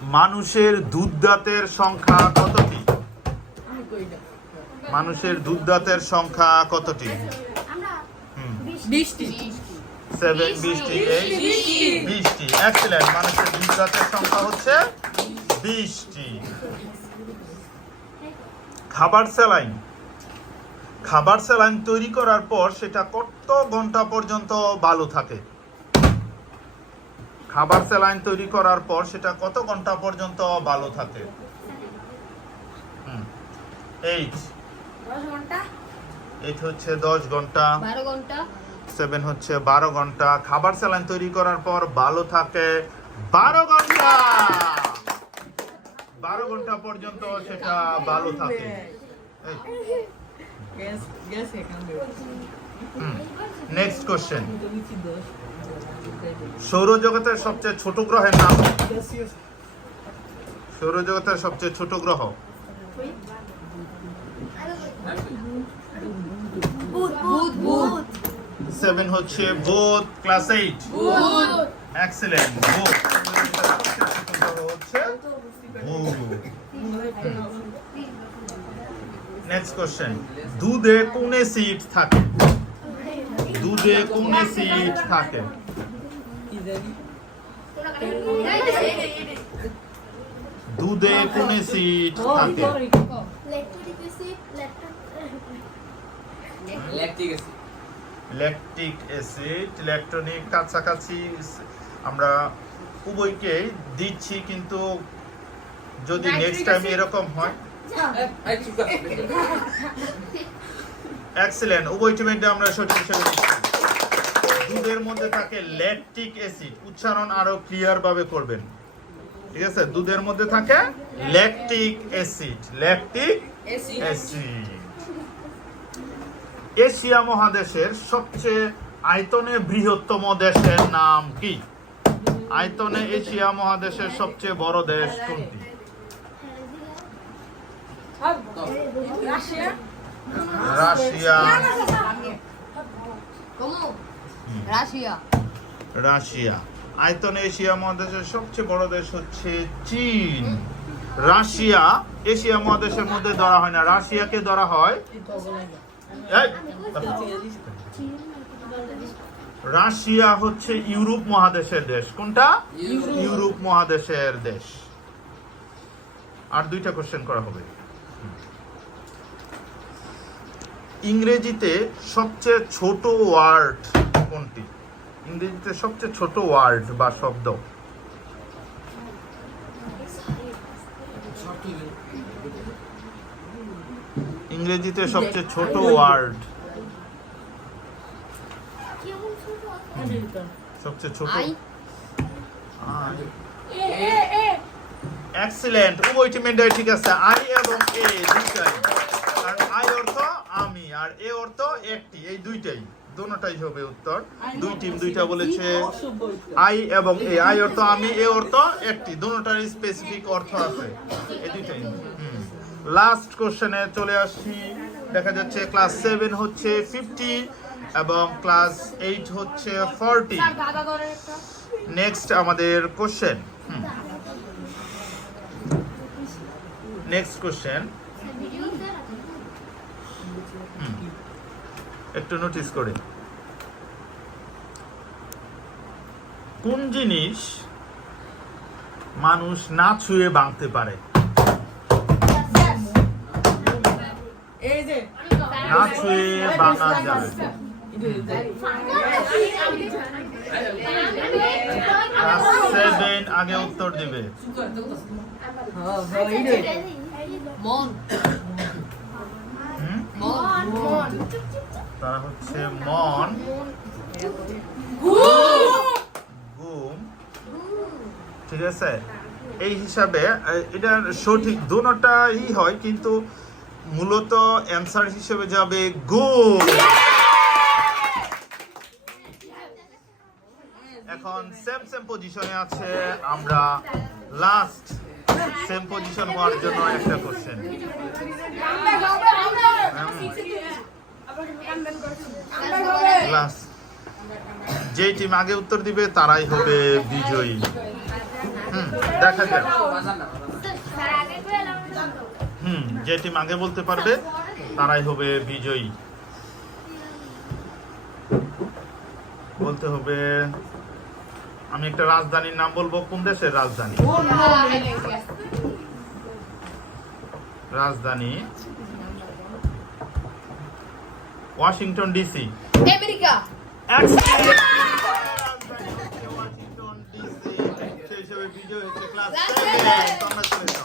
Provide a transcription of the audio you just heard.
মানুষের দুধদাঁতের সংখ্যা কতটি? মানুষের দুধদাঁতের সংখ্যা কতটি? 20টি। 7, 20টি, 20টি। এক্সেলেন্ট। মানুষের দুধদাঁতের সংখ্যা হচ্ছে 20টি। খাবার স্যালাইন তৈরি করার পর সেটা কত ঘন্টা পর্যন্ত ভালো থাকে? খাবার স্যালাইন তৈরি করার পর সেটা কত ঘন্টা পর্যন্ত ভালো থাকে? 8 হচ্ছে 10 ঘন্টা, 12 ঘন্টা, 7 হচ্ছে 12 ঘন্টা। খাবার স্যালাইন তৈরি করার পর ভালো থাকে 12 ঘন্টা। 12 ঘন্টা পর্যন্ত সেটা ভালো থাকে। Next question. সৌরজগতের সবচেয়ে ছোট গ্রহের নাম? সৌরজগতের সবচেয়ে ছোট গ্রহ? বুধ। 7 হচ্ছে বুধ। ক্লাস 8। এক্সেলেন্ট। বুধ হচ্ছে বুধ। Next question. দুধে কোন অ্যাসিড থাকে? দুধে কোন অ্যাসিড থাকে? দুধে কোন অ্যাসিড থাকে? Lactic acid. ইলেকট্রনিক কাছাকাছি আমরা উভয়কেই দিচ্ছি, কিন্তু যদি নেক্সট টাইম এরকম হয়। এক্সেলেন্ট। উভয় টিমের আমরা সঠিক হিসেবে দিচ্ছি। দুধের মধ্যে থাকে ল্যাকটিক অ্যাসিড। উচ্চারণ আরো ক্লিয়ার ভাবে করবেন, ঠিক আছে? দুধের মধ্যে থাকে lactic acid. Lactic acid. Asia মহাদেশের সবচেয়ে আয়তনে বৃহত্তম দেশের নাম কি? আয়তনে এশিয়া মহাদেশের সবচেয়ে বড় দেশ কোনটি? রাশিয়া। আয়তনে এশিয়া মহাদেশের সবচেয়ে বড় দেশ হচ্ছে চীন। রাশিয়া এশিয়া মহাদেশের মধ্যে ধরা হয় না, রাশিয়াকে ধরা হয়। রাশিয়া হচ্ছে ইউরোপ মহাদেশের দেশ। কোনটা? ইউরোপ মহাদেশের দেশ। আর দুইটা কোশ্চেন করা হবে। ইংরেজিতে সবচেয়ে ছোট ওয়ার্ড কোনটি? ইংরেজিতে সবচেয়ে ছোট ওয়ার্ড বা শব্দ? ইংরেজিতে সবচেয়ে ছোট ওয়ার্ড, সবচেয়ে ছোট। এক্সেলেন্ট। উভয় টিমের ঠিক আছে। আই এবং এ দুইটাই। আর আই অর্থ আমি, আর এ অর্থ একটি। এই দুইটাই, দুটোটাই হবে উত্তর। দুই টিম দুইটা বলেছে। আই এবং এ, আই অর্থ আমি, এ অর্থ একটি। দুটোটারই স্পেসিফিক অর্থ আছে। এই দুইটাই। লাস্ট কোশ্চেনে চলে আসি। দেখা যাচ্ছে ক্লাস 7 হচ্ছে 50 এবং ক্লাস 8 হচ্ছে 40। নেক্সট আমাদের কোশ্চেন। নেক্সট কোশ্চেন একটু নোটিস করে। কোন জিনিস মানুষ না ছুঁয়ে ভাঙতে পারে? না ছুঁয়ে ভাঙা যায়। ক্লাস 7 আগে উত্তর দিবে। তারা হচ্ছে মন, ঘুম, ঠিক আছে? এই হিসাবে এটা সঠিক, দুটোটাই হয়, কিন্তু মূলত অ্যান্সার হিসেবে যাবে ঘুম। এখন সেম পজিশনে আছে আমরা। লাস্ট সেম পজিশন হওয়ার জন্য একটা কোশ্চেন। যে টিম আগে উত্তর দিবে তারাই হবে বিজয়ী। দেখা যাক যে টিম আগে বলতে পারবে তারাই হবে বিজয়ী। বলতে হবে, আমি একটা রাজধানীর নাম বলবো, কোন দেশের রাজধানী? রাজধানী Washington DC. America. Washington DC সেই হিসেবে বিজয় হচ্ছে ক্লাস 7।